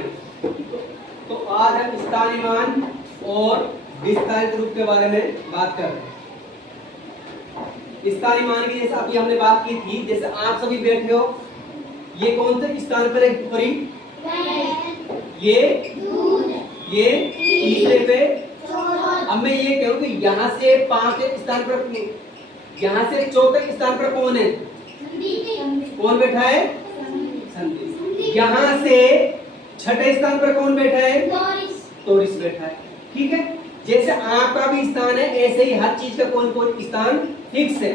तो आज हम स्थानीमान और विस्तारित रूप के बारे में बात कर रहे हैं। स्थानीमान की जैसे अभी हमने बात की थी, जैसे आप सभी बैठे हो, ये कौन से स्थान पर है परी? ये तीसरे पे। अब मैं ये कहूँ कि यहाँ से पांचवें स्थान पर, यहाँ से चौथे स्थान पर कौन है? कौन बैठा है? संधि। यहाँ से छठे स्थान पर कौन बैठा है? तोरिस बैठा है। ठीक है, जैसे आपका भी स्थान है ऐसे ही हर चीज का कौन कौन स्थान फिक्स है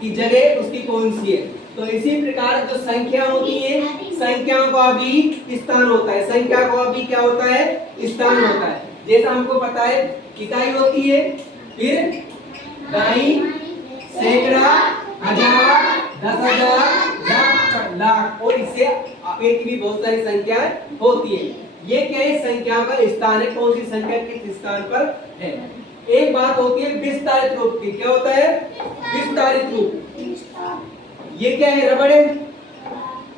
कि जगह उसकी कौन सी है। तो इसी प्रकार जो संख्या होती है, संख्याओं का भी स्थान होता है। संख्या का भी क्या होता है? स्थान होता है। जैसा हमको पता है इकाई होती है, फिर दाई, सैकड़ा, हजार, 10,000, लाख और इससे आगे की भी बहुत सारी संख्याएं होती है। ये क्या है? संख्याओं का स्थान है, कौन सी संख्या किस स्थान पर है। एक बात होती है विस्तारित रूप की। क्या होता है? विस्तारित रूप। ये क्या है? रबड़ है,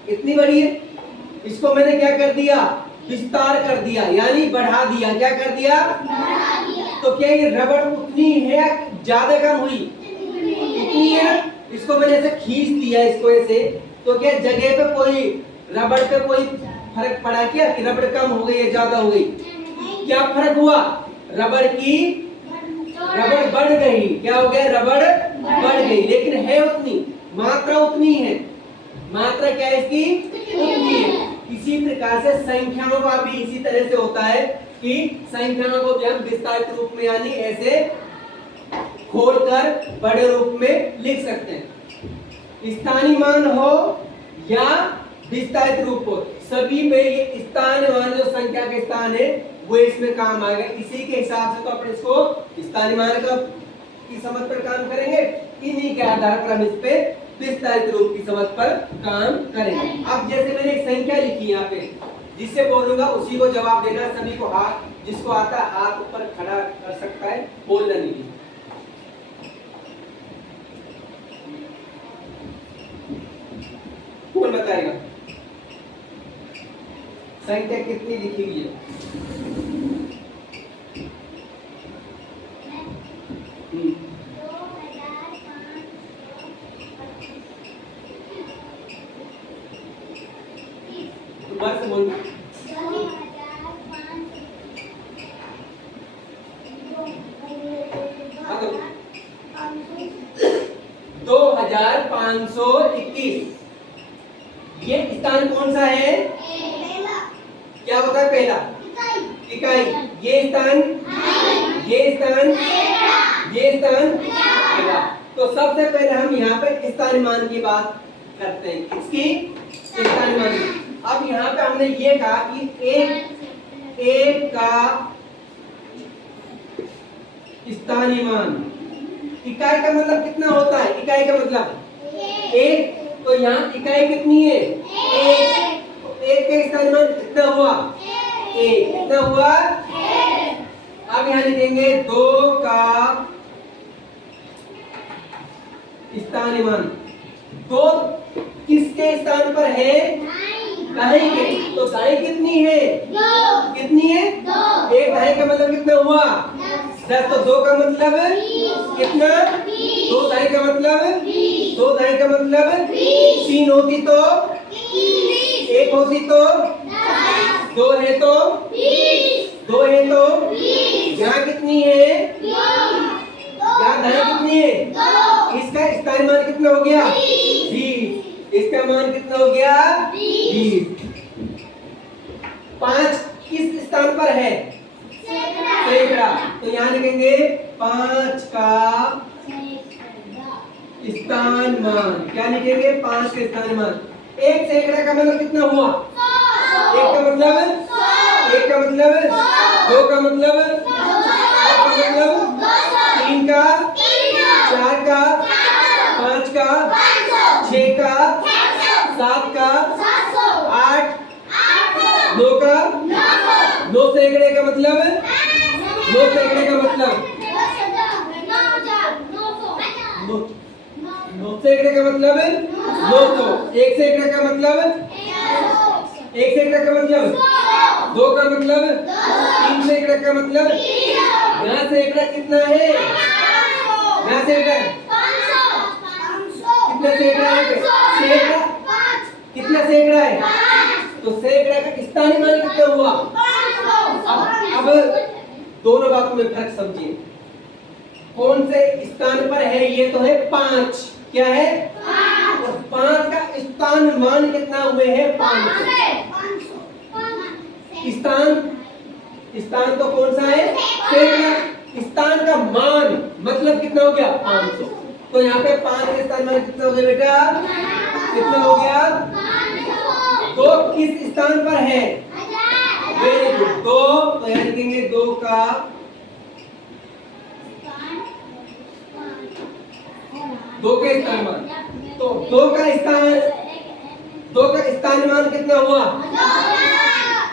इतनी बड़ी है, इसको मैंने क्या कर दिया? विस्तार कर दिया, यानी बढ़ा दिया। क्या कर दिया? तो क्या ये रबड़ उतनी है, ज्यादा कम हुई? इतनी है। इसको मैंने ऐसे खींच दिया, इसको ऐसे, तो क्या जगह पे कोई रबड़ पे कोई फर्क पड़ा क्या कि रबड़ कम हो गई या ज्यादा हो गई? क्या फर्क हुआ? रबड़ बढ़ गई। क्या हो गया? रबड़ बढ़ गई, लेकिन है उतनी, मात्रा उतनी है। मात्रा क्या है इसकी? उतनी है। इसी प्रकार से संख्याओं का भी इसी तरह से होता है कि संख्याओं को भी हम विस्तारित रूप में यानी ऐसे खोलकर बड़े रूप में लिख सकते हैं। स्थानीमान हो या विस्तारित रूप हो, सभी में ये स्थानीमान जो संख्या के स्थान है वो इसमें काम आएगा। इसी के हिसाब से तो अपन इसको स्थानीमान का की समझ पर काम करेंगे, इन्हीं के आधार पर हम इस पे विस्तारित रूप की समझ पर काम करेंगे। अब जैसे मैंने एक संख्या लिखी यहाँ पे, जिससे बोलूंगा उसी को जवाब देना। सभी को हाथ, जिसको आता है हाथ ऊपर खड़ा कर सकता है, बोलना नहीं। कौन बताएगा संख्या कितनी लिखी हुई है? दोबारा से बोल। 2521। ये स्थान कौन सा है? क्या होता है पहला? इकाई। ये स्थान, ये स्थान, ये स्थान। तो सबसे पहले हम यहाँ पे स्थानीमान की बात करते हैं। किसकी? स्थानीमान। अब यहाँ पे हमने ये कहा कि एक का स्थानीमान। इकाई का मतलब कितना होता है? इकाई का मतलब एक। तो यहाँ इकाई कितनी है? एक। तो एक का स्थानीमान कितना हुआ? एक। कितना हुआ? अब यहाँ लिखेंगे 2 का स्थानीमान। 2 किसके स्थान पर है? दाई के। तो दाई कितनी है? कितनी है? 1 दाई का मतलब कितना हुआ? 10। तो 2 का मतलब कितना? 2 दाई का मतलब 2 दाई का मतलब 3 होती तो 1 होती तो 2 है तो 2 है तो यहाँ कितनी है? यहाँ दाई कितनी है? इसका स्थानीमान कितना हो गया? 20। इसका मान कितना हो गया? 20। 5 किस स्थान पर है? सैकड़ा। तो यहाँ लिखेंगे 5 का स्थानीमान। क्या लिखेंगे? 5 का स्थानीमान। 1 सैकड़ा का मतलब कितना हुआ? 1 का मतलब 1 का मतलब 2 का मतलब 3 का 4 का 5 का 6 का 7 का 8 9 का 9 सैकड़े का मतलब 9 सैकड़े का मतलब 9 सैकड़े का मतलब 900। 1 सैकड़े का मतलब 1 सैकड़े का मतलब 2 का मतलब 3 सैकड़ा का मतलब यहाँ सैकड़ा कितना है, यहाँ सैकड़ा कितना सैकड़ा है, सैकड़ा कितना सैकड़ा है, तो सैकड़ा का स्थानीय मान कितना हुआ। अब दोनों बातों में फर्क समझिए, कौन से स्थान पर है, ये तो है 5, क्या है 5, और 5 का स्थान मान कितना हुए है 500। स्थान तो कौन सा है, सैकड़ा, स्थान का मान मतलब कितना हो गया 500, तो यहाँ पे 5 का स्थान मान कितना हो गया बेटा, कितना हो गया, 2 किस स्थान पर है, वेरी गुड 2, तो यहाँ लिखेंगे 2 का स्थान मान, तो 2 का स्थान मान कितना हुआ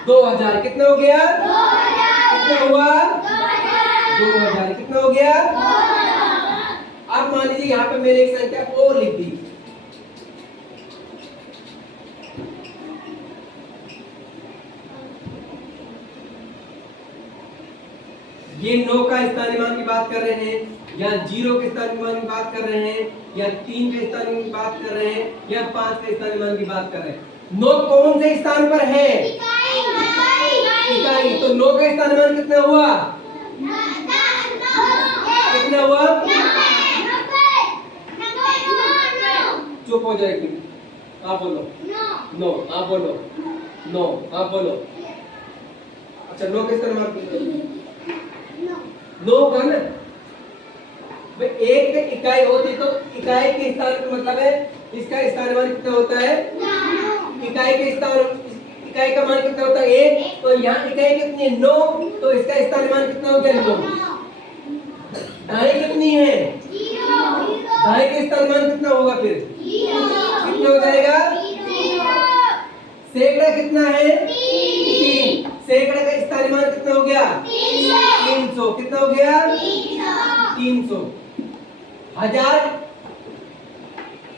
2000, कितना हो गया, कितना हुआ 2000, कितना हो गया। अब मान लीजिए यहाँ पे मैंने एक संख्या और लिख दी, ये 9 का स्थानीय मान की बात कर रहे हैं, या 0 के स्थानीय मान की बात कर रहे हैं, या 3 के स्थानीय मान की बात कर रहे हैं, या 5 के स्थानीय मान की बात कर रहे हैं। 9 कौन से स्थान पर है, इकाई, तो 9 का स्थानीय मान कितना हुआ, कितना हुआ, चुप हो जाएगी, आप बोलो 9, आप बोलो 9, आप बोलो, अच्छा 9 के स्थानीय मान 9 का ना भाई, एक इकाई होती तो इकाई के स्थान पे मतलब है इसका स्थानीय मान कितना होता है, इकाई का मान कितना होता है 1, तो यहाँ इकाई कितनी है 9, तो इसका स्थानीय मान कितना हो गया 9। ढाई कितनी है 0, ढाई का स्थानीय मान कितना होगा फिर 0, कितना हो जाएगा 0। सैकड़ा कितना है 3, सैकड़ा का स्थानीय मान कितना हो गया 300, कितना हो गया 300। 1000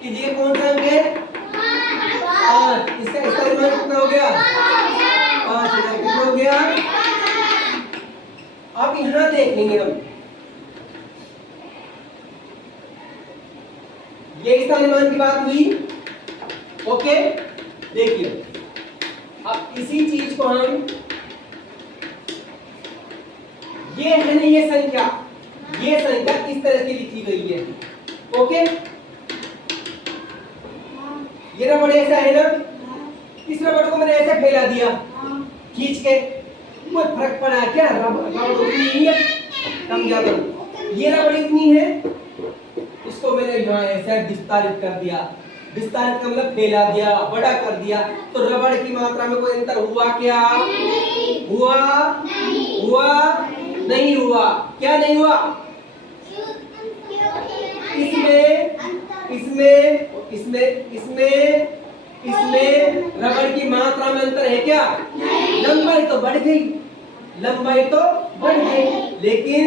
कीजिए कौन सा अंक है 5, इसका स्थानीय मान कितना हो गया 5000, कितना हो गया। अब यहाँ देखेंगे हम ये स्थानीय मान की बात हुई, ओके। देखिए अब इसी चीज को हम, ये है ना ये संख्या इस तरह की लिखी गई है, ओके। ये रबड़ ऐसा है ना, इस रबड़ को मैंने ऐसे फैला दिया खींच के, कोई फर्क पड़ा क्या, रबड़ उतनी ही है कम ज्यादा, ये रबड़ इतनी है, इसको मैंने यहाँ ऐसे विस्तारित कर दिया, विस्तारित का मतलब फैला दिया, बड़ा कर दिया, तो रबड़ की मात्रा में कोई अंतर हुआ क्या, हुआ नहीं हुआ, क्या नहीं हुआ, इसमें रबड़ की मात्रा में अंतर है क्या, लंबाई तो बढ़ गई, लेकिन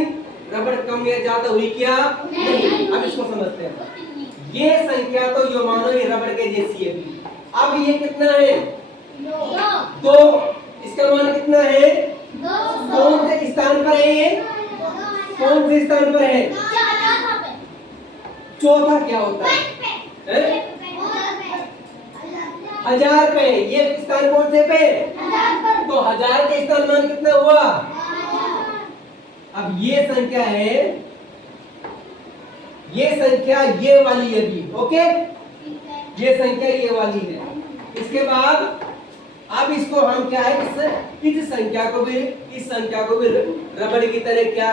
रबड़ कम या ज्यादा हुई क्या नहीं। अब इसको समझते हैं, ये संख्या तो यो मानो ये रबड़ के जैसी है, अब ये कितना है 2, इसका मान कितना है, कौन से स्थान पर है ये, कौन से स्थान पर है, चौथा क्या होता है 1000 पे, ये स्थान कौन से पे, तो 1000 के स्थान मान कितना हुआ। अब ये संख्या है, ये संख्या ये वाली है भी, ओके, ये संख्या ये वाली है। इसके बाद अब इसको हम क्या है, इस संख्या को भी रबड़ की तरह क्या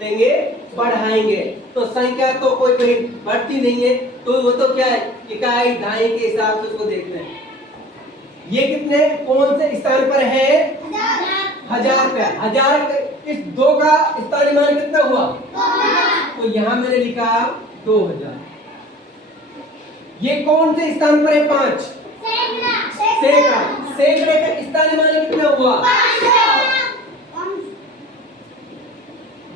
देंगे, बढ़ाएंगे, तो संख्या तो कोई बढ़ती नहीं है, तो वो तो क्या है इकाई ढाई के हिसाब से उसको देखना है। ये कितने कौन से स्थान पर है 1000 पे, 1000 इस 2 का स्थानीय मान कितना हुआ, तो यहां मैंने लिखा 2000। ये कौन से स्थान पर है 5, सैकड़ा का स्थानीय मान कितना हुआ,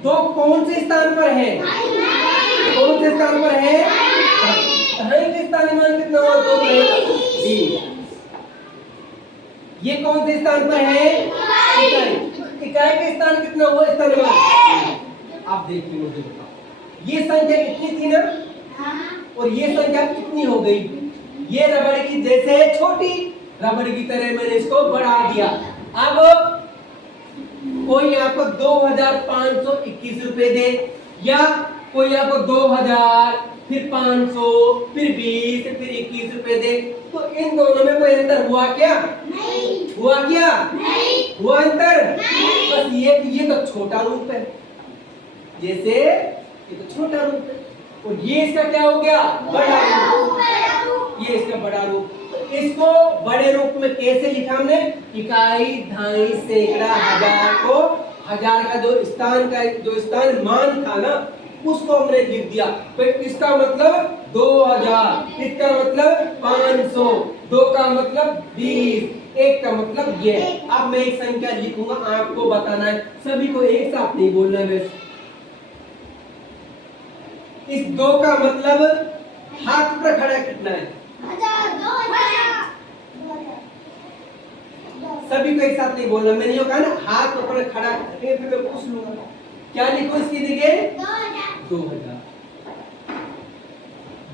2 कौन से स्थान पर है, कौन से स्थान पर है, ढाई के स्थानीय मान कितना हुआ 2 20। ये कौन से स्थान पर है इकाई का स्थान कितना हुआ स्थानीमान? आप देखिए मुझे बताओ, ये संख्या कितनी थी ना और ये संख्या कितनी हो गई? ये रबड़ की जैसे छोटी रबड़ की तरह मैंने इसको बढ़ा दिया। अब कोई आपको 2521 रुपए दे या कोई आपको 2000 फिर 500 फिर 20 फिर 21 रुपए दे, तो इन दोनों में कोई अंतर हुआ क्या? नहीं। हुआ क्या? नहीं। हुआ अंतर? नहीं। बस ये तो छोटा रूप है, जैसे ये तो छोटा रूप है और ये इसका क्या हो गया? बड़ा रूप। ये इसका बड़ा रूप। इसको बड़े रूप में कैसे लिखा हमने? इकाई, दहाई, सैकड़ा, हजार को हजार का जो स्थान मान था ना उसको हमने लिख दिया। तो इसका मतलब 2000, इसका मतलब 500, 2 का मतलब 20, 1 का मतलब ये। अब मैं एक संख्या लिखूंगा, आपको बताना है, सभी को एक साथ नहीं बोलना है। इस 2 का मतलब हाथ पर खड़ा कितना है? सभी को एक साथ नहीं बोलना, मैंने ये कहा ना हाथ पर खड़ा, फिर मैं पूछ लूंगा क्या लिखो इसकी जगह? 2000।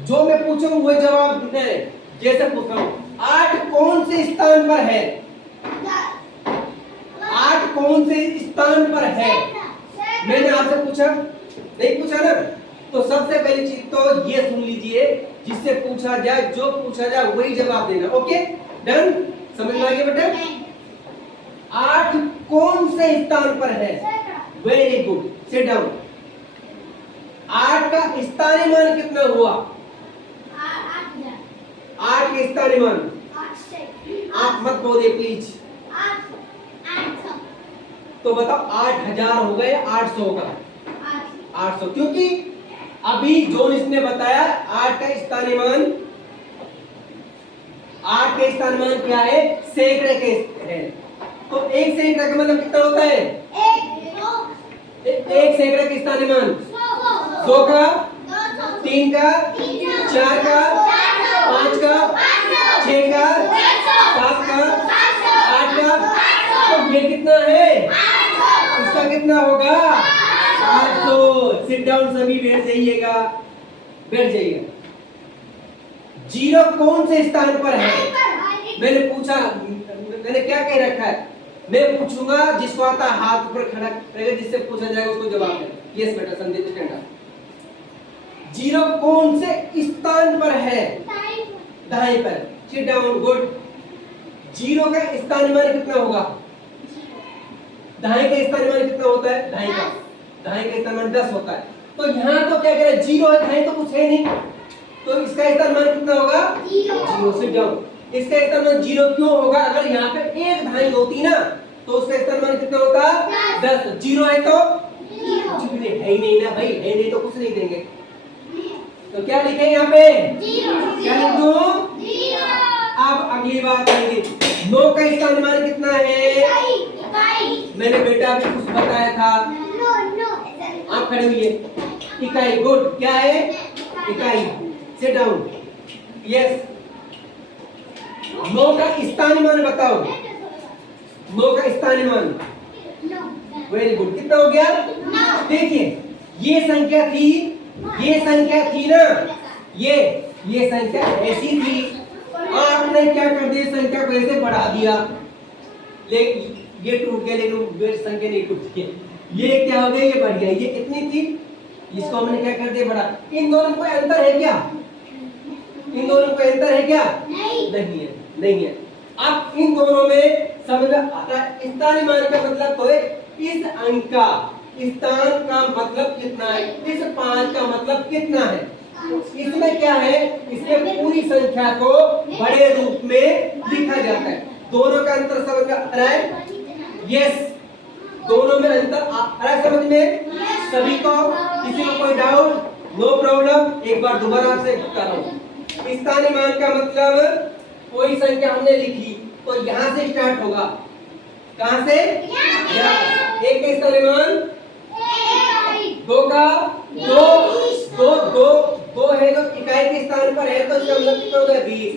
जो मैं पूछूंगा वही जवाब देना है। जैसे पूछ रहा हूँ 8 कौन से स्थान पर है? 8 कौन से स्थान पर है? मैंने आपसे पूछा नहीं पूछा ना? तो सबसे पहली चीज तो ये सुन लीजिए, जिससे पूछा जाए जो पूछा जाए वही जवाब देना। Okay done? समझ में आ गया बेटा? 8 कौन से स्थान पर है? Very good, sit down. 8 का स्थानीय मान कितना हुआ? 8 के स्थानीय मान आप मत बोलिए प्लीज। तो बताओ 8000 हो गए 800 का? 800, क्योंकि अभी जो इसने बताया 8 का स्थानीय मान, 8 के स्थानीय मान क्या है? सैकड़े के है। तो एक सैकड़ा का मतलब कितना होता है? एक सैकड़ा के स्थानीय मान 2 का, 3 का, 4 का, 5 का, 6 का, 7 का, 8 का। तो ये कितना है? इसका कितना होगा? 800। सिट डाउन, सभी बैठ जाइएगा, बैठ जाइएगा। 0 कौन से स्थान पर है? मैंने पूछा, मैंने क्या कह रखा है? मैं पूछूंगा, जिसको आता हाथ पर खड़ा रहेगा, जिससे पूछा जाएगा उसको जवाब देना। यस बेटा, संदीप स्टैंड। 0 कौन से स्थान पर है? दाएं पर। Sit down, good. 0 का स्थानीय मान कितना होगा? दाएं का स्थानीय मान कितना होता है? दाएं का स्थानीय मान 10 होता है। तो यहाँ तो क्या कह रहा है? 0 है, दाएं तो कुछ है नहीं, तो इसका स्थानीय मान कितना होगा? 0। Sit down. इसका स्थानीय मान 0 क्यों होगा? अगर यहाँ पे एक धाई होती ना तो उसका स्थानीय मान कितना होता? 10। 0 है तो कुछ भी नहीं, है ही नहीं ना भाई, है नहीं तो कुछ नहीं देंगे। तो क्या लिखेंगे यहाँ पे? 0। क्या लिख दूं? 0। अब अगली बात आएगी, 9 का स्थानीय मान कितना है? मैंने बेटा अभी कुछ बताया था। आप खड़े हुए, इकाई। गुड, क्या है? इकाई। Sit down. यस। 9 का स्थानीय मान बताओ। 9 का स्थानीय मान। वेरी गुड, कितना हो गया? देखिए ये संख्या थी ना, ये संख्या ऐसी थी, आपने क्या कर दिया? संख्या को ऐसे बढ़ा दिया, लेकिन ये टूट गया, लेकिन संख्या नहीं टूटी है। ये क्या हो गया? ये बढ़ गया। ये कितनी थी? इसको हमने क्या कर दिया? बढ़ा। इन दोनों में कोई अंतर है क्या? इन दोनों में कोई अंतर है क्या? नहीं है। अब इन दोनों में समझ में आता है स्थानीय मान का मतलब तो है इस अंक का स्थान का मतलब कितना है, इस 5 का मतलब कितना है। इसमें क्या है? इसमें पूरी संख्या को बड़े रूप में लिखा जाता है। दोनों का अंतर समझ में आ रहा है? यस, दोनों में अंतर आ रहा है समझ में? सभी को? किसी को कोई डाउट? No problem. एक बार दोबारा आपसे बता रहा हूँ, स्थानीय मान का मतलब कोई संख्या हमने लिखी तो यहाँ से स्टार्ट होगा। कहाँ से? यहाँ। 1 का स्थानीय मान 2 का 2 है जो इकाई के स्थान पर है, तो इसका मतलब कितना होगा? 20।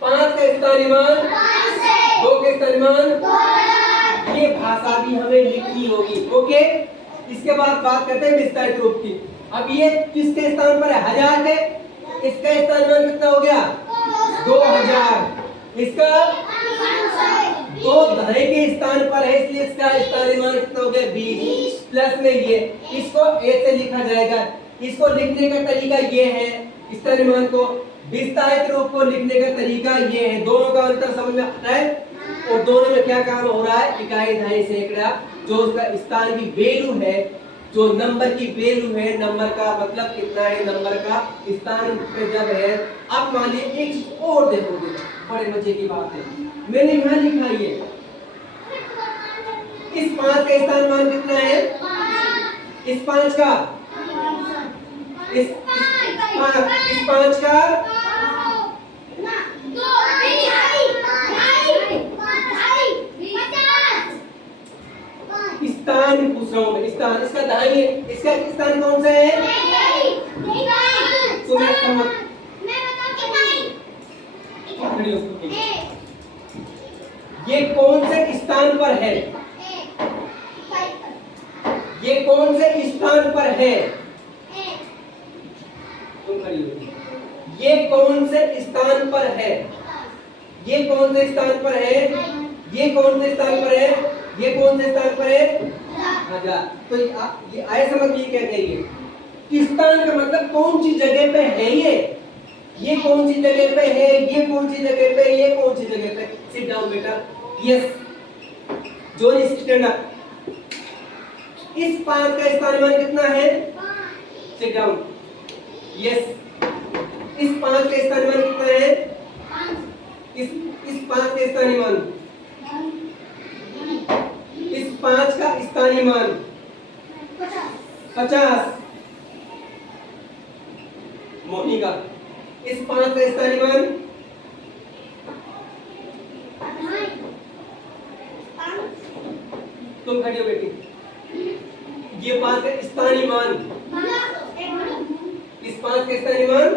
5 का स्थानीय मान 2 के स्थानीय मान। ये भाषा भी अभी हमें लिखनी होगी। ओके, इसके बाद बात करते हैं विस्तारित रूप की। अब ये किसके स्थान पर है? 1000 के, इसका स्थान मान कितना हो गया? 2000। इसका तो दाएं के स्थान पर है, इसलिए इसका स्थान मान कितना हो गया? 20 प्लस में ये, इसको ए से लिखा जाएगा। इसको लिखने का तरीका ये है, स्थान मान को विस्तारित रूप को लिखने का तरीका ये है। दोनों का अंतर समझ में आता है? और दोनों में क्या काम हो रहा है? इकाई, दहाई, सैकड़ा, जो उसका स्थान की वैल्यू है, जो नंबर की वैल्यू है, नंबर का मतलब कितना है, नंबर का स्थान पे जब है। अब मान लीजिए एक और देखोगे, बड़े मजे की बात है, मैंने यहाँ लिखा ये इस 5 का स्थान मान कितना है? इस 5 का, इस 5 का स्थान पूछ रहा हूं मैं, स्थान इसका दाहिने, इसका स्थान कौन सा है? तुम्हें समझ ये कौन से स्थान पर है? ये कौन से स्थान पर है? तुम खड़ी हो। ये कौन से स्थान पर है? ये कौन से स्थान पर है? ये कौन से स्थान पर है? ये कौन से स्थान पर है? 1000। तो ये आए समझ में क्या कहिए? स्थान का मतलब कौन सी जगह पे है ये कौन सी जगह पे है, ये कौन सी जगह पे, ये कौन सी जगह पे। सिट डाउन बेटा। यस जोनी, स्टैंड अप। इस 5 का स्थान मान कितना है? Sit down. यस, इस 5 का स्थान मान कितना है? इस 5 का स्थानीय मान, इस 5 का स्थानीय मान 50। मोनिका, इस 5 का स्थानीय मान तुम खड़ी हो बेटी। ये 5 का स्थानीय मान, इस 5 का स्थानीय मान,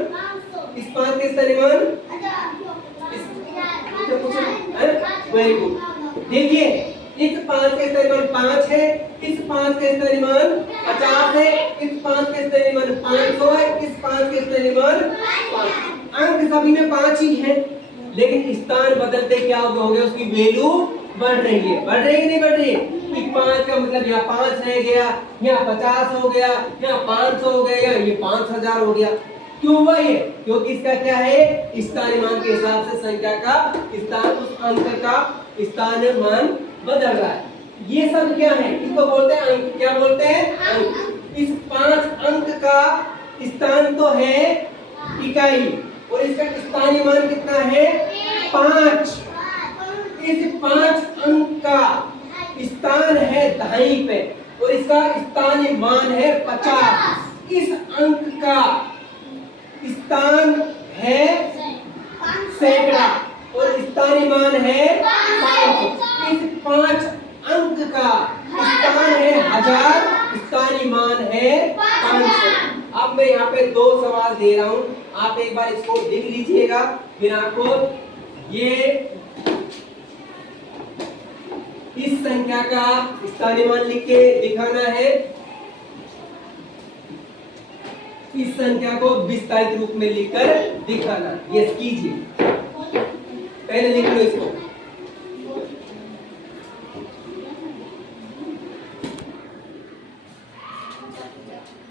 इस 5 का स्थानीय मान, वेरी गुड। देखिए इस 5 का स्थानीय मान 5 है, इस 5 का स्थानीय मान 50 है, इस 5 का स्थानीय मान 500 है, इस 5 का स्थानीय मान 5। अंक सभी में 5 ही है, लेकिन स्थान बदलते क्या हो गया? उसकी वैल्यू बढ़ रही है। बढ़ रही है कि नहीं बढ़ रही है? 5 का मतलब यहाँ 5 रह गया, यहाँ 50 हो गया, यहाँ 500 हो गया, ये 5000 हो गया। क्यों हुआ ये? क्योंकि इसका क्या है? स्थानीय मान के हिसाब से संख्या का स्थान, उस अंक का स्थानीय मान बदल रहा है। ये सब क्या है? इसको बोलते हैं अंक। क्या बोलते हैं? अंक। इस 5 अंक का स्थान तो है इकाई, और इसका स्थानीय मान कितना है? 5। इस 5 अंक का स्थान है दहाई पे, और इसका स्थानीय मान है 50। इस अंक का स्थान है सैकड़ा, और स्थानीय मान है 500। इस 5 अंक का स्थान है 1000, स्थानीय मान है 500। अब मैं यहाँ पे 2 सवाल दे रहा हूँ, आप एक बार इसको लिख लीजिएगा। फिर आपको ये इस संख्या का स्थानीय मान लिख के दिखाना है, इस संख्या को विस्तारित रूप में लिखकर दिखाना। यस कीजिए, पहले लिख लो इसको।